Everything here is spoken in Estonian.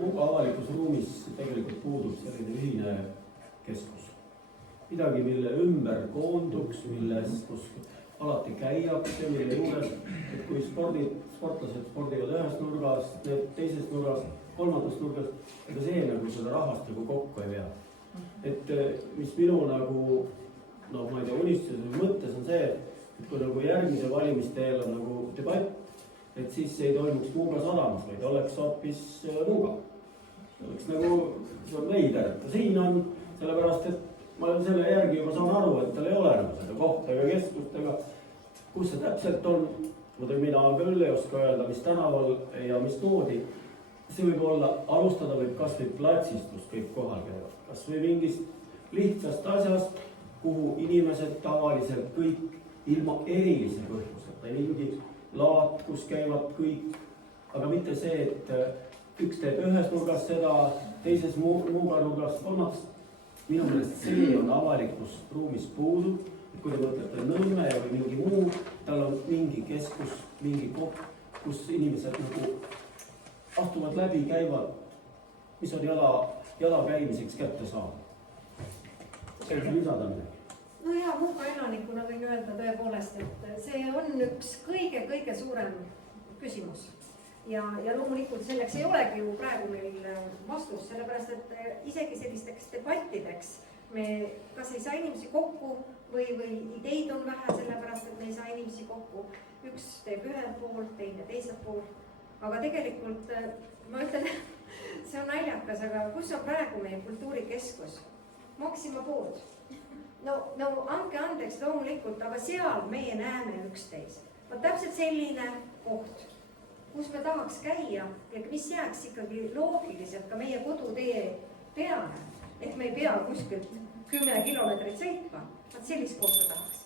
Muuga avalikus ruumis tegelikult puudub selline ühine keskus. Midagi, mille ümber koonduks, kus alati käiakse, mille juures, et kui sportlased spordivad ühes nurgas, teises nurgas, kolmandas nurgas, ega see nagu seda rahvast nagu kokku ei vea. Et mis minu nagu, ma ei tea, unistus või mõttes on see, et kui nagu järgmise valimiste eel on nagu debatt, et siis ei toimuks Muuga sadamas, vaid oleks hoopis Muuga. Oleks nagu, see on veider, et ta siin on, sellepärast, et ma selle järgi juba saan aru, et tal ei ole nagu seda kohta ega keskustega, kus see täpselt on. Mina küll ei oska öelda, mis tänaval ja mis moodi. See võib olla, alustada võib kas või platsist, kus kõik kohal käivad, kas või mingist lihtsast asjast, kuhu inimesed tavaliselt kõik ilma erilise põhjuseta, mingi laat, kus käivad kõik, aga mitte see, et üks teeb ühes nurgas seda, teises Muuga nurgas kolmandas. Minu meelest see on avalikus ruumis puudu, et kui te mõtlete Nõmme või mingi muu, tal on mingi keskus, mingi koht, kus inimesed nagu astuvad läbi, käivad, mis on jala käimiseks kätte saada. See on lisada midagi. No ja Muuga elanikuna võin öelda tõepoolest, et see on üks kõige suurem küsimus. Ja loomulikult selleks ei olegi ju praegu meil vastust, sellepärast et isegi sellisteks debattideks me kas ei saa inimesi kokku või ideid on vähe, sellepärast et me ei saa inimesi kokku. Üks teeb ühel pool, teine teisel pool. Aga tegelikult ma ütlen, see on naljakas, aga kus on praegu meie kultuurikeskus? Maxima pood. No andke andeks loomulikult, aga seal meie näeme üksteist. Täpselt selline koht, kus me tahaks käia ja mis jääks ikkagi loogiliselt ka meie kodutee peale, et me ei pea kuskilt 10 kilomeetrit sõitma. Sellist kohta tahaks.